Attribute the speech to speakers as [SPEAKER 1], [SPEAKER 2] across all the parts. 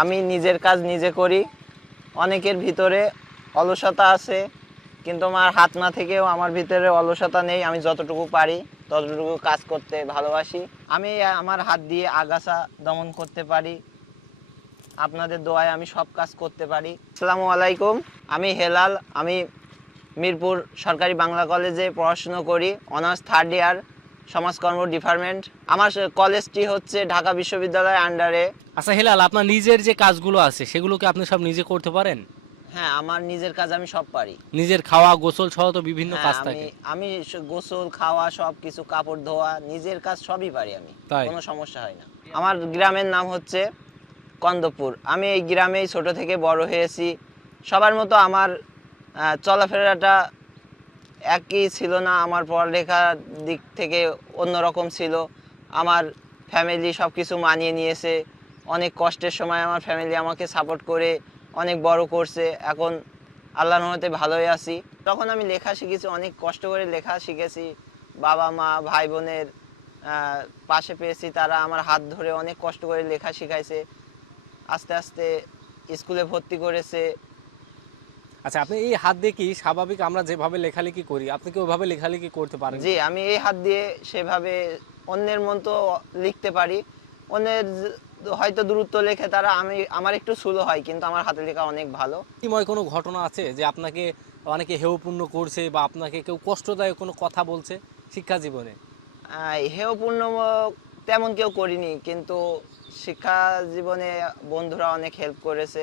[SPEAKER 1] আমি নিজের কাজ নিজে করি। অনেকের ভিতরে অলসতা আছে, কিন্তু আমার হাত না থেকেও আমার ভিতরে অলসতা নেই। আমি যতটুকু পারি ততটুকু কাজ করতে ভালোবাসি। আমি, আমার হাত দিয়ে আগাছা দমন করতে পারি। আপনাদের দোয়ায় আমি সব কাজ করতে পারি। আসসালামু আলাইকুম, আমি হেলাল। আমি মিরপুর সরকারি বাংলা কলেজে পড়াশুনো করি। Honours third year. সমাজকর্ম ডিপার্টমেন্ট আমার কলেজটি হচ্ছে ঢাকা বিশ্ববিদ্যালয়ের আন্ডারে
[SPEAKER 2] আচ্ছা হেলাল আপনার নিজের যে কাজগুলো আছে সেগুলোকে আপনি সব নিজে করতে পারেন?
[SPEAKER 1] হ্যাঁ আমার নিজের কাজ আমি সব পারি।
[SPEAKER 2] নিজের খাওয়া গোসল সহ তো বিভিন্ন
[SPEAKER 1] হ্যাঁ,
[SPEAKER 2] কাজ থাকে।
[SPEAKER 1] আমি গোসল খাওয়া সব কিছু কাপড় ধোয়া নিজের কাজ সবই পারি আমি। কোনো সমস্যা হয় না। আমার গ্রামের নাম হচ্ছে কন্দপুর। আমি এই গ্রামেই ছোট থেকে বড় হয়েছি। সবার মতো আমার চলাফেরাটা একই ছিল না, আমার পড়ালেখার দিক থেকে অন্যরকম ছিল। আমার ফ্যামিলি সব কিছু মানিয়ে নিয়েছে। অনেক কষ্টের সময় আমার ফ্যামিলি আমাকে সাপোর্ট করে, অনেক বড় করছে। এখন আল্লাহর রহমতে ভালোই আছি। তখন আমি লেখা শিখেছি, অনেক কষ্ট করে লেখা শিখেছি। বাবা, মা, ভাই, বোনের পাশে পেয়েছি তারা আমার হাত ধরে অনেক কষ্ট করে লেখা শিখাইছে। আস্তে আস্তে স্কুলে ভর্তি করেছে।
[SPEAKER 2] আচ্ছা আপনি এই হাত দিয়ে কি স্বাভাবিক আমরা যেভাবে লেখালেখি করি আপনি কি ওইভাবে লেখালেখি করতে পারেন?
[SPEAKER 1] জি আমি এই হাত দিয়ে সেভাবে অন্যের মতো লিখতে পারি। অন্যের হয়তো দূরত্ব লেখে তারা আমি আমার একটু সুলো হয় কিন্তু আমার হাতে লেখা অনেক ভালো।
[SPEAKER 2] ময় কোনো ঘটনা আছে যে আপনাকে অনেকে হেয়পূর্ণ করছে বা আপনাকে কেউ কষ্টদায়ক কোনো কথা বলছে শিক্ষা জীবনে?
[SPEAKER 1] হেয়পূর্ণ তেমন কেউ করিনি কিন্তু শিক্ষা জীবনে বন্ধুরা অনেক হেল্প করেছে।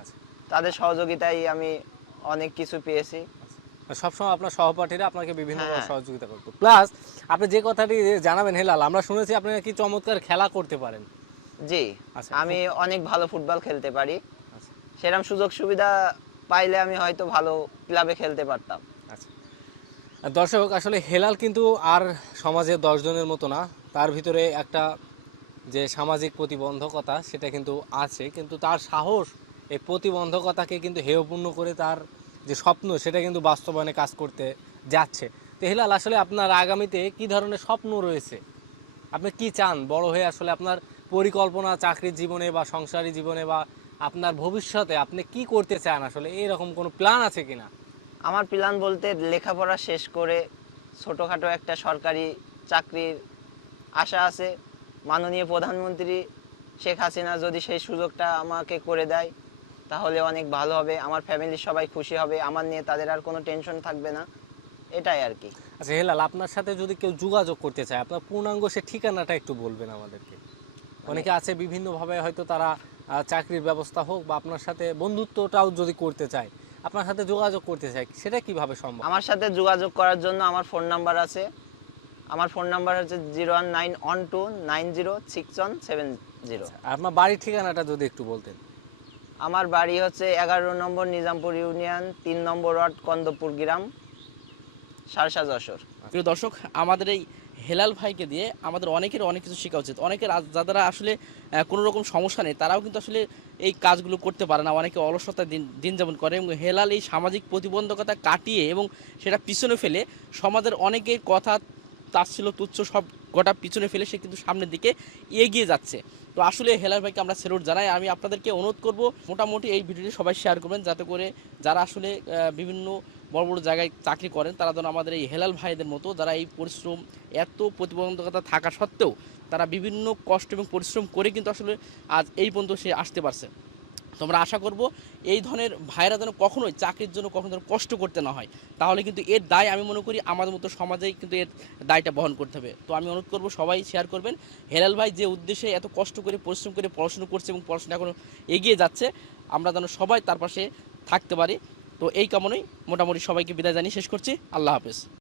[SPEAKER 2] আচ্ছা।
[SPEAKER 1] তাদের সহযোগিতায় আমি অনেক কিছু পেয়েছি।
[SPEAKER 2] সবসময় আপনার সহপাঠীরা আপনাকে বিভিন্ন
[SPEAKER 1] হ্যাঁ।
[SPEAKER 2] সহযোগিতা করতো। প্লাস আপনি যে কথাটি জানাবেন হেলাল আমরা শুনেছি আপনি নাকি চমৎকার খেলা করতে পারেন।
[SPEAKER 1] জি
[SPEAKER 2] আচ্ছা,
[SPEAKER 1] আমি অনেক ভালো ফুটবল খেলতে পারি।
[SPEAKER 2] আচ্ছা।
[SPEAKER 1] সেরকম সুযোগ সুবিধা পাইলে আমি হয়তো ভালো ক্লাবে খেলতে পারতাম।
[SPEAKER 2] আচ্ছা। দর্শক আসলে হেলাল কিন্তু আর সমাজে দশজনের মতো না। তার ভিতরে একটা যে সামাজিক প্রতিবন্ধকতা সেটা কিন্তু আছে। কিন্তু তার সাহস এই প্রতিবন্ধকতাকে কিন্তু হেয়পূর্ণ করে তার যে স্বপ্ন, সেটা কিন্তু বাস্তবায়নে কাজ করতে যাচ্ছে। তো আসলে আপনার আগামীতে কি ধরনের স্বপ্ন রয়েছে? আপনি কি চান? বড় হয়ে আসলে আপনার পরিকল্পনা, চাকরির জীবনে বা সংসারী জীবনে বা আপনার ভবিষ্যতে আপনি কি করতে চান? আসলে এরকম কোনো প্ল্যান আছে কিনা?
[SPEAKER 1] আমার প্ল্যান বলতে লেখাপড়া শেষ করে ছোটোখাটো একটা সরকারি চাকরির আশা আছে। মাননীয় প্রধানমন্ত্রী শেখ হাসিনা যদি সেই সুযোগটা আমাকে করে দেয় তাহলে অনেক ভালো হবে আমার ফ্যামিলির সবাই খুশি হবে আমার নিয়ে তাদের আর কোনো টেনশন থাকবে না। এটাই আর কি।
[SPEAKER 2] আচ্ছা হেলাল আপনার সাথে যদি কেউ যোগাযোগ করতে চায় আপনার পূর্ণাঙ্গ সে ঠিকানাটা একটু বলবেন আমাদেরকে। অনেকে আছে বিভিন্নভাবে হয়তো তারা চাকরির ব্যবস্থা হোক বা আপনার সাথে বন্ধুত্বটাও যদি করতে চায় আপনার সাথে যোগাযোগ করতে চায় সেটা কীভাবে সম্ভব?
[SPEAKER 1] আমার সাথে যোগাযোগ করার জন্য আমার ফোন নাম্বার আছে। আমার ফোন নাম্বার হচ্ছে zero one nine one two nine zero six one seven zero
[SPEAKER 2] আপনার বাড়ির ঠিকানাটা যদি একটু বলতেন।
[SPEAKER 1] আমার বাড়ি হচ্ছে এগারো নম্বর নিজামপুর ইউনিয়ন, তিন নম্বর ওয়ার্ড কন্দপুর গ্রাম, সারসা যশোর।
[SPEAKER 3] প্রিয় দর্শক, আমাদের এই হেলাল ভাইকে দিয়ে আমাদের অনেকের অনেক কিছু শেখা উচিত। অনেকের যারা আসলে কোনো রকম সমস্যা নেই, তারাও কিন্তু আসলে এই কাজগুলো করতে পারে না। অনেকে অলসতা দিন দিন যাপন করে এবং হেলাল এই সামাজিক প্রতিবন্ধকতা কাটিয়ে এবং সেটা পিছনে ফেলে সমাজের অনেকের কথা তাচ্ছিল তুচ্ছ সব গোটা পিছনে ফেলে সে কিন্তু সামনের দিকে এগিয়ে যাচ্ছে। তো আসলে হেলার ভাইকে আমরা সেলুট জানাই। আমি আপনাদেরকে অনুরোধ করব, মোটামুটি এই ভিডিওটি সবাই শেয়ার করবেন, যাতে করে যারা আসলে বিভিন্ন বড় বড় জায়গায় চাকরি করেন, তারা যেন আমাদের এই হেলাল ভাইদের মতো, যারা এই পরিশ্রম, এত প্রতিবন্ধকতা থাকা সত্ত্বেও, তারা বিভিন্ন কষ্ট এবং পরিশ্রম করে কিন্তু আসলে আজ এই পর্যন্ত সে আসতে পারছে। তোমরা আশা করব এই ধরনের ভাইরা যেন কখনোই চাকরির জন্য কখনো যেন কষ্ট করতে না হয়। তাহলে কিন্তু এর দায় আমি মনে করি আমাদের মতো সমাজেই কিন্তু এর দায়টা বহন করতে হবে। তো আমি অনুরোধ করব সবাই শেয়ার করবেন। হেলাল ভাই যে উদ্দেশ্যে এত কষ্ট করে, পরিশ্রম করে পড়াশুনো করছে এবং পড়াশোনা এখন এগিয়ে যাচ্ছে, আমরা যেন সবাই তার পাশে থাকতে পারি। তো এই কামনেই মোটামুটি সবাইকে বিদায় জানিয়ে শেষ করছি। আল্লাহ হাফেজ।